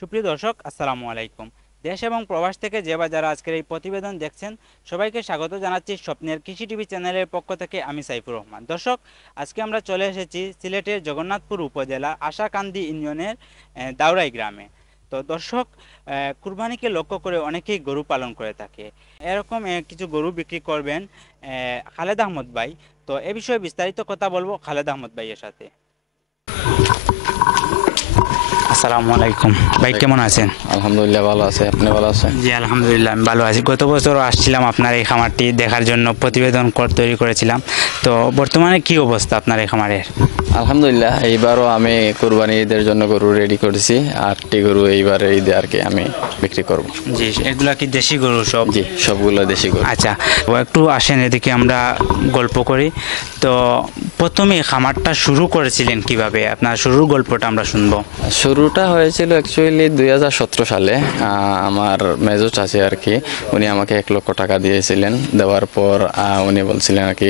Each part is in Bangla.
সুপ্রিয় দর্শক, আসসালামু আলাইকুম। দেশ এবং প্রবাস থেকে যে বা যারা আজকের এই প্রতিবেদন দেখছেন, সবাইকে স্বাগত জানাচ্ছি স্বপ্নের কৃষি টিভি চ্যানেলের পক্ষ থেকে। আমি সাইফুর রহমান। দর্শক, আজকে আমরা চলে এসেছি সিলেটের জগন্নাথপুর উপজেলা আশাকান্দি ইউনিয়নের দাউরাই গ্রামে। তো দর্শক, কুরবানিকে লক্ষ্য করে অনেকেই গরু পালন করে থাকে। এরকম কিছু গরু বিক্রি করবেন খালেদ আহমদ ভাই। তো এ বিষয়ে বিস্তারিত কথা বলবো খালেদ আহমদ ভাইয়ের সাথে। আসসালামু আলাইকুম ভাই, কেমন আছেন? আলহামদুলিল্লাহ ভালো আছে। আপনি ভালো আছেন? জি আলহামদুলিল্লাহ, আমি ভালো আছি। গত বছরও আসছিলাম আপনার এই খামারটি দেখার জন্য, প্রতিবেদন তৈরি করেছিলাম। তো বর্তমানে কি অবস্থা আপনার এই খামারের? আলহামদুলিল্লাহ, এইবারও আমি কুরবানি ঈদের জন্য গরু রেডি করেছি। 8টি গরু এইবার ঈদে আর কি আমি বিক্রি করব। জি, এগুলা কি দেশি গরু সব? জি, সবগুলো দেশি গরু। আচ্ছা, একটু আসেন এদিকে, আমরা গল্প করি। তো প্রথমে খামারটা শুরু করেছিলেন কিভাবে? আপনার শুরুর গল্পটা আমরা শুনবো। শুরুটা হয়েছিল অ্যাকচুয়ালি 2017 সালে। আমার মেজো চাচি আর কি, উনি আমাকে 1 লক্ষ টাকা দিয়েছিলেন। দেওয়ার পর উনি বলছিলেন আর কি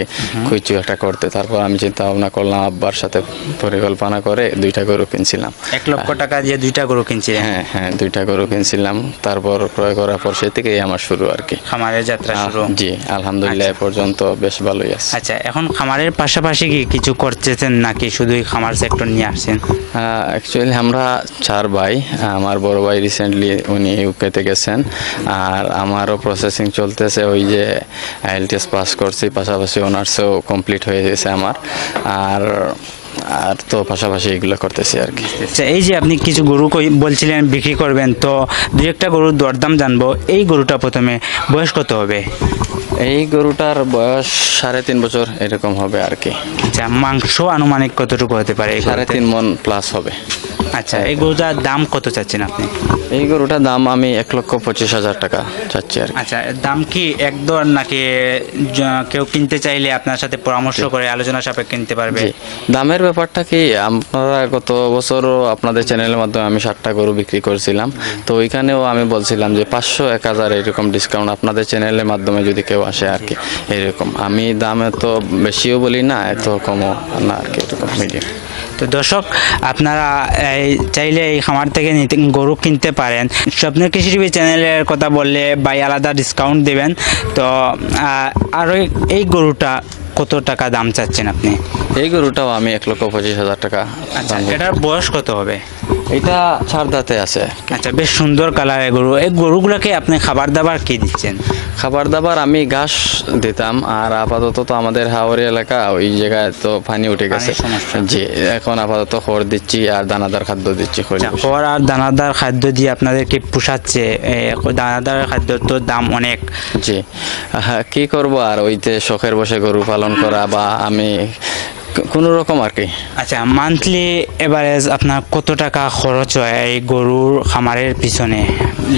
কিছু একটা করতে। তারপর আমি চিন্তা ভাবনা করলাম, আব্বার সাথে পরিকল্পনা করে 2টা গরু কিনছিলাম। 1 লক্ষ টাকা দিয়ে 2টা গরু কিনছিলেন? হ্যাঁ হ্যাঁ, 2টা গরু কিনছিলাম। তারপর ক্রয় করার পর সে থেকেই আমার শুরু আর কি, খামারের যাত্রা শুরু। জি আলহামদুলিল্লাহ, এ পর্যন্ত বেশ ভালোই আছে। আচ্ছা, এখন খামারের পাশাপাশি কি কিছু করতেছেন নাকি শুধুই খামার সেক্টর নিয়ে আসছেন? অ্যাকচুয়ালি আমরা 4 ভাই। আমার বড় ভাই রিসেন্টলি উনি ইউকেতে গেছেন, আর আমারও প্রসেসিং চলতেছে। ওই যে IELTS পাস করছি, পাশাপাশি অনার্সও কমপ্লিট হয়ে গেছে আমার। আর আর তো পাশাপাশি এগুলো করতেছি আর কি। আচ্ছা, এই যে আপনি কিছু গরু বলছিলেন বিক্রি করবেন, তো দু একটা গরুর দরদাম জানবো। এই গরুটা প্রথমে বয়স কত হবে? এই গরুটার বয়স 3.5 বছর এরকম হবে আর কি। আচ্ছা, মাংস আনুমানিক কতটুকু হতে পারে? 3.5 মণ প্লাস হবে। আচ্ছা, এই গরুটার দাম কত চাচ্ছেন আপনি? এই গরুটার দাম আমি 1,25,000 টাকা চাচ্ছি আর কি। আচ্ছা, দাম কি একদর নাকি কেউ কিনতে চাইলে আপনার সাথে পরামর্শ করে আলোচনা সাপেক্ষে কিনতে পারবে? দামের ব্যাপারটা কি, আপনারা গত বছরও আপনাদের চ্যানেলের মাধ্যমে আমি 7টা গরু বিক্রি করেছিলাম। তো ওইখানেও আমি বলছিলাম যে 500, 1000 এরকম ডিসকাউন্ট আপনাদের চ্যানেলের মাধ্যমে যদি কেউ আসে আর কি। এরকম আমি দামে তো বেশিও বলি না, এত কমও না আর কি, এরকম মিডিয়াম। তো দর্শক, আপনারা চাইলে এই খামার থেকে গরু কিনতে পারেন। স্বপ্নের কৃষি টিভি চ্যানেলের কথা বললে ভাই আলাদা ডিসকাউন্ট দেবেন। তো আর এই গরুটা কত টাকা দাম চাচ্ছেন আপনি? এই গরুটাও আমি 1,25,000 টাকা। আচ্ছা, এটার বয়স কত হবে? এটা 4 দাঁতে আছে। আচ্ছা, বেশ সুন্দর কালারের গরু। এই গরুগুলোকে আপনি খাবার দাবার কি দিচ্ছেন? খাবার দাবার আমি ঘাস দিতাম, আর আপাতত তো আমাদের হাওড়ি এলাকা, ওই জায়গায় তো পানি উঠে গেছে। জি, এখন আপাতত খড় দিচ্ছি আর দানাদার খাদ্য দিচ্ছি। খড় আর দানাদার খাদ্য দিয়ে আপনাদেরকে পোষাচ্ছে? দানাদার খাদ্য তো দাম অনেক। জি, কি করব আর, ওইতে শখের বসে গরু পালন করা, বা আমি কোনো রকম আর কি। আচ্ছা, মান্থলি এভারেজ আপনার কত টাকা খরচ হয় এই গরুর খামারের পিছনে,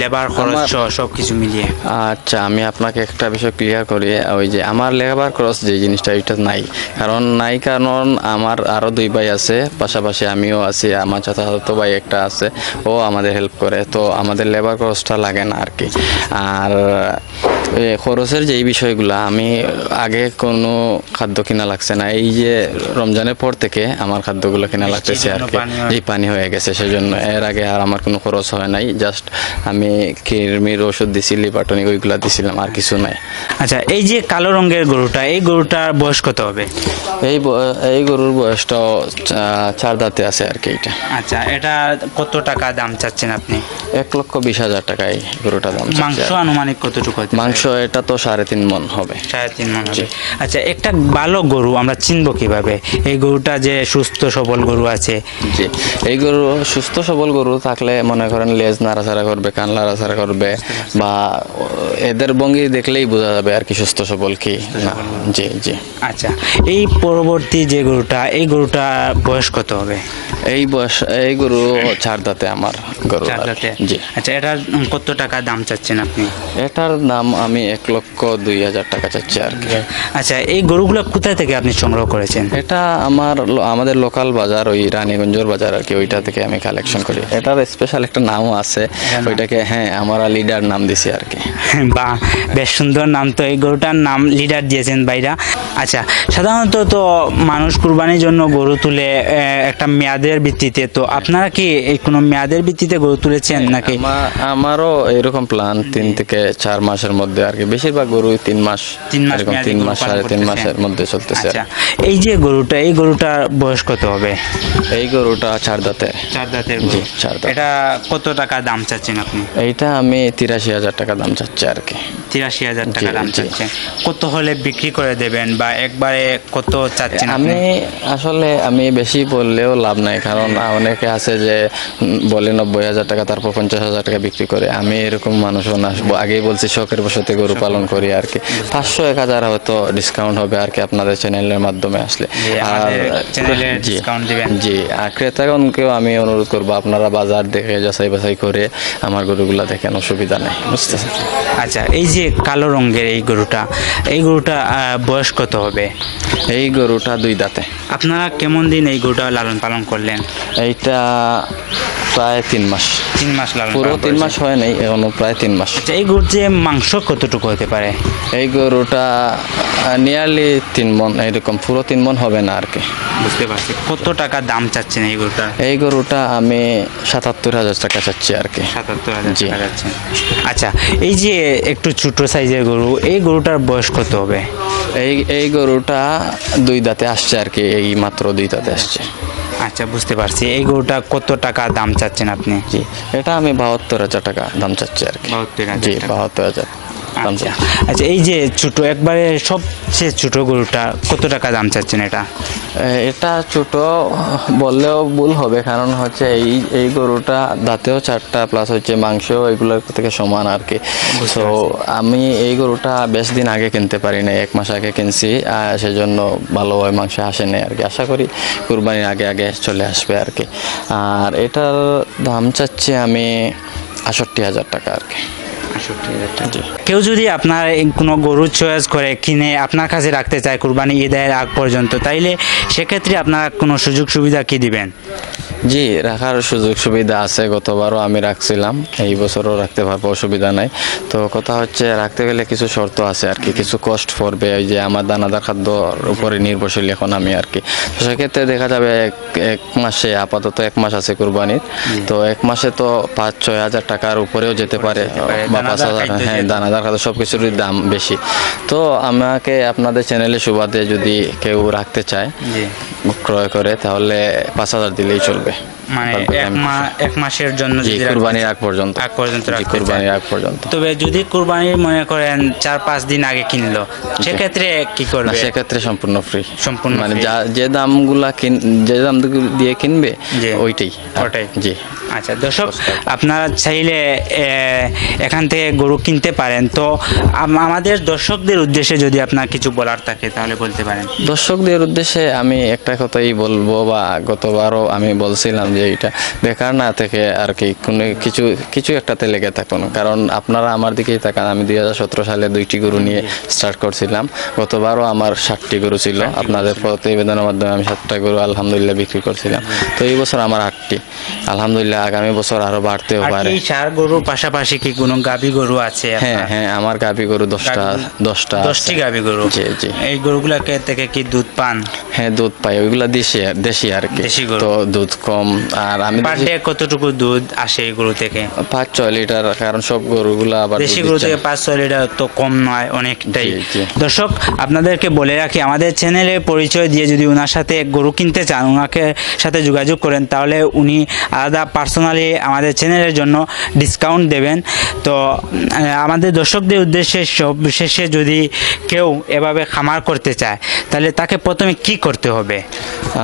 লেবার খরচ সব কিছু মিলিয়ে? আচ্ছা, আমি আপনাকে একটা বিষয় ক্লিয়ার করি। ওই যে আমার লেবার খরচ যে জিনিসটা, এটা নাই। কারণ আমার আরও 2 ভাই আছে, পাশাপাশি আমিও আছি, আমার চাচাতো ভাই একটা আছে, ও আমাদের হেল্প করে। তো আমাদের লেবার খরচটা লাগে না আর কি। আর খরচের যে বিষয়গুলো, আমি আগে কোনো খাদ্য কিনা লাগছে না। এই যে রমজানের পর থেকে আমার খাদ্যগুলো কিনা লাগতেছে আর কি। এই পানি হয়ে গেছে, সেজন্য। এর আগে আর আমার কোনো খরচ হয় নাই। জাস্ট আমি কৃমির ওষুধ দিছি, লিভার টনিক, ওইগুলো দিছিলাম, আর কিছু নাই। আচ্ছা, এই যে কালো রঙের গরুটা, এই গরুটার বয়স কত হবে? এই গরুর বয়সটাও 4 দাঁতে আছে আর কি এটা। আচ্ছা, এটা কত টাকা দাম চাচ্ছেন আপনি? 1,20,000 টাকা এই গরুটার দাম। মাংস আনুমানিক কতটুকু? মাংস এটা তো 3.5 মণ হবে। 3.5 মণ হবে। আচ্ছা, একটা ভালো গরু আমরা চিনবো কিভাবে? এই গরুটা যে সুস্থ সবল গরু আছে? জি, এই গরু সুস্থ সবল গরু থাকলে মনে করেন লেজ নাড়াচাড়া করবে, কান নাড়াচাড়া করবে, বা এদের ভঙ্গি দেখলেই বোঝা যাবে আর কি সুস্থ সবল কি না। জি জি। আচ্ছা, এই পরবর্তী যে গরুটা, এই গরুটা বয়স কত হবে? এই গরু 4 দাঁতে আমার গরু। 4 দাঁতে? জি। আচ্ছা, এটার কত টাকা দাম চাচ্ছেন আপনি? এটার দাম আমি 1,02,000 টাকা চাচ্ছি আর কি। আচ্ছা, এই গরুগুলো কোথা থেকে আপনি সংগ্রহ করেছেন? এটা আমাদের লোকাল বাজার, ওই রানীগঞ্জের বাজার আর কি, ওইটা থেকে আমি কালেকশন করি। এটার স্পেশাল একটা নামও আছে, ওইটাকে আমরা লিডার নাম দিছি আর কি। বা বেশ সুন্দর নাম তো, এই গরুটার নাম লিডার দিয়েছেন ভাইরা। আচ্ছা, সাধারণত তো মানুষ কুরবানির জন্য গরু তুলে একটা মেয়াদে মেয়াদের ভিত্তিতে, তো আপনারা কি এই কোনো মেয়াদের ভিত্তিতে গরু তুলেছেন নাকি? আমারও এরকম প্ল্যান 3 থেকে 4 মাসের মধ্যে আর কি, বেশিরভাগ গরু 3 মাস, 3 মাস এরকম মেয়াদি 3 গরু মাস পালন 3.5 করতেছেন। মাসের মধ্যে চলতেছে আর আচ্ছা, এই যে গরুটা, এই গরুটার বয়স কত হবে? কি। এই গরুটা 4 দাঁতের। 4 দাঁতের জি, গরু। 4 দাঁত। এটা কত টাকা দাম চাচ্ছেন আপনি? এইটা আমি 83,000 টাকা দাম চাচ্ছি আর কি। 83,000 টাকা জি, দাম জি। চাচ্ছেন। কত হলে বিক্রি করে দেবেন বা একবারে কত চাচ্ছেন আপনি? আমি আসলে আমি বেশি বললেও লাভ নাই, কারণ অনেকে আছে যে বলে 90,000 টাকা, তারপর 50,000 টাকা বিক্রি করে। আমি এরকম মানুষও না, আগেই বলছি শখের বসতে গরু পালন করি আর কি। 500-1000 হয়তো ডিসকাউন্ট হবে আর কি আপনাদের চ্যানেলের মাধ্যমে আসলে। জি, আমাদের চ্যানেলে জি, ডিসকাউন্ট দিবেন। জি, আর ক্রেতাগণকেও আমি অনুরোধ করবো আপনারা বাজার দেখে যাচাই বাছাই করে আমার গরুগুলা দেখেন, অসুবিধা নেই, বুঝতেছেন। আচ্ছা, এই যে কালো রঙের এই গরুটা, এই গরুটা বয়স কত হবে? এই গরুটা 2 দাঁতে। আপনারা কেমন দিন এই গরুটা লালন পালন করলেন? এইটা প্রায় 3 মাস। 3 মাস লালন পুরো পালন 3 করেছেন। মাস হয় নাই, এখনো প্রায় 3 মাস। আচ্ছা, এই গরুর যে মাংস কতটুকু হতে পারে? এই গরুটা নিয়ারলি 3 মণ, এরকম পুরো 3 মণ হবে না আর কি। বুঝতে পারছি। কত টাকা দাম চাচ্ছেন এই গরুটা? এই গরুটা আমি 77,000 টাকা চাচ্ছি আর কি। 77,000 জি। টাকা যাচ্ছে। আচ্ছা, এই যে একটু ছোট সাইজের গরু, এই গরুটার বয়স কত হবে? এই গরুটা 2 দাঁতে আসছে আর কি, এই মাত্র 2 দাঁতে আসছে। আচ্ছা, বুঝতে পারছি। এই গরুটা কত টাকা দাম চাচ্ছেন আপনি? জি, এটা আমি 72,000 টাকা দাম চাচ্ছি আর কি। 72,000 জি, টাকা। 72,000 দাম আচ্ছা চাচ্ছি। আচ্ছা, এই যে ছোট একবারে সবচেয়ে ছোট গরুটা কত টাকা দাম চাচ্ছেন এটা? এটা ছোট বললেও ভুল হবে, কারণ হচ্ছে এই গরুটা দাঁতেও 4টা প্লাস হচ্ছে মাংস এগুলোর থেকে সমান আর কি। তো আমি এই গরুটা বেশ দিন আগে কিনতে পারি না, 1 মাস আগে কিনছি, সেজন্য ভালোভাবে মাংস আসে নাই আর কি। আশা করি কুরবানির আগে আগে চলে আসবে আর কি। আর এটার দাম চাচ্ছি আমি 68,000 টাকা আর কি। 68,000 টাকা। কেউ যদি আপনার এই কোনো গরু চয়েস করে কিনে আপনার কাছে রাখতে চায় কুরবানি ঈদের আগ পর্যন্ত, তাইলে সেক্ষেত্রে আপনারা কোনো সুযোগ সুবিধা কি দিবেন? জি, রাখার সুযোগ সুবিধা আছে। গতবারও আমি রাখছিলাম, এই বছরও রাখতে পারবো, অসুবিধা নাই। তো কথা হচ্ছে রাখতে গেলে কিছু শর্ত আছে আর কি, কিছু কষ্ট পড়বে। ওই যে আমার দানাদার খাদ্যর উপরে নির্ভরশীল এখন আমি আর কি। তো সেক্ষেত্রে দেখা যাবে এক মাসে, আপাতত 1 মাস আছে কুরবানির, তো 1 মাসে তো 5-6 হাজার টাকার উপরেও যেতে পারে বা 5,000। হ্যাঁ, দানাদার খাদ্য সব কিছুরই দাম বেশি। তো আমাকে আপনাদের চ্যানেলে সুবাদে যদি কেউ রাখতে চায় জি, ক্রয় করে, তাহলে 5,000 দিলেই চলবে। মানে এক মাসের জন্য জি, যদি কুরবানির আগ পর্যন্ত। আগ পর্যন্ত জি, রাখতে কুরবানির চায়। আগ পর্যন্ত। তবে যদি কুরবানির মনে করেন 4-5 দিন আগে কিনলো, সেক্ষেত্রে কি না, করবে? সেক্ষেত্রে সম্পূর্ণ ফ্রি। সম্পূর্ণ মানে free। যে দামগুলা যে দাম দিয়ে কিনবে জি, ওইটাই। ওটাই। জি। আচ্ছা দর্শক, আপনারা চাইলে এখান থেকে গরু কিনতে পারেন। তো আমাদের দর্শকদের উদ্দেশ্যে যদি আপনার কিছু বলার থাকে তাহলে বলতে পারেন। দর্শকদের উদ্দেশ্যে আমি একটা কথাই বলবো, বা গতবারও আমি বলছিলাম যে এটা বেকার না থেকে আর কি কোনো কিছু একটাতে লেগে থাকুন। কারণ আপনারা আমার দিকেই তাকান, আমি 2017 সালে 2টি গরু নিয়ে স্টার্ট করছিলাম। গতবারও আমার 60টি গরু ছিল। আপনাদের প্রতিবেদনের মাধ্যমে আমি 7টা গরু আলহামদুলিল্লাহ বিক্রি করছিলাম। তো এই বছর আমার 8টি, আলহামদুলিল্লাহ আগামী বছর আরো বাড়তেও আর পারে। এই ষাঁড় গরুর পাশাপাশি কি কোনো গাভী গরু আছে হ্যাঁ আপনার? হ্যাঁ, আমার গাভী গরু 10টা 10টি গাভী গরু। জি জি। এই গরুগুলোকে থেকে কি দুধ পান? হ্যাঁ, দুধ পাই, ওইগুলা দেশি আর কি। দেশি গরু। তো দুধ কম। আর আমি পার ডে কতটুকু দুধ আসে এই গরু থেকে? 5-6 লিটার, কারণ সব গরুগুলা আবার দেশি দুধ গরু দিচ্ছে থেকে না। 5-6 লিটার তো কম নয়, অনেকটাই। জি, জি। দর্শক, আপনাদেরকে বলে রাখি, আমাদের চ্যানেলের পরিচয় দিয়ে যদি ওনার সাথে গরু কিনতে চান, ওনাকে সাথে যোগাযোগ করেন, তাহলে উনি আলাদা পার্সোনালি আমাদের চ্যানেলের জন্য ডিসকাউন্ট দেবেন। তো আমাদের দর্শকদের উদ্দেশ্যে সব শেষে যদি কেউ এভাবে খামার করতে চায়, তাহলে তাকে প্রথমে কি করতে হবে?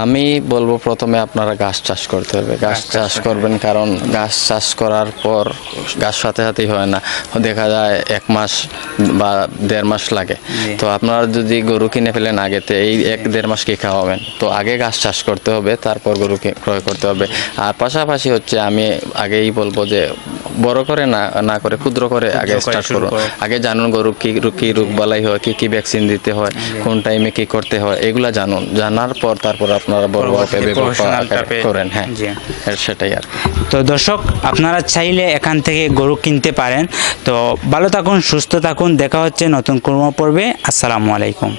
আমি বলবো প্রথমে আপনারা গাছ চাষ করতে হবে। গাছ চাষ করবেন, কারণ গাছ চাষ করার পর গাছ সাথে সাথেই হয় না, দেখা যায় 1 মাস বা 1.5 মাস লাগে। তো আপনারা যদি গরু কিনে ফেলেন আগেতে, এই 1-1.5 মাস কি খাওয়াবেন? তো আগে গাছ চাষ করতে হবে, তারপর গরুকে ক্রয় করতে হবে। আর পাশাপাশি হচ্ছে আমি আগেই বলবো যে বড় করে না করে ক্ষুদ্র করে আগে স্টার্ট করুন। আগে জানুন গরু কি রোগ বালাই হয়, কি ভ্যাকসিন দিতে হয়, কোন টাইমে কি করতে হয়, এগুলা জানুন। জানার পর তারপর আপনারা বড় করেন। হ্যাঁ, সেটাই আর কি। তো দর্শক, আপনারা চাইলে এখান থেকে গরু কিনতে পারেন। তো ভালো থাকুন, সুস্থ থাকুন, দেখা হচ্ছে নতুন কর্ম পর্বে। আসসালামু আলাইকুম।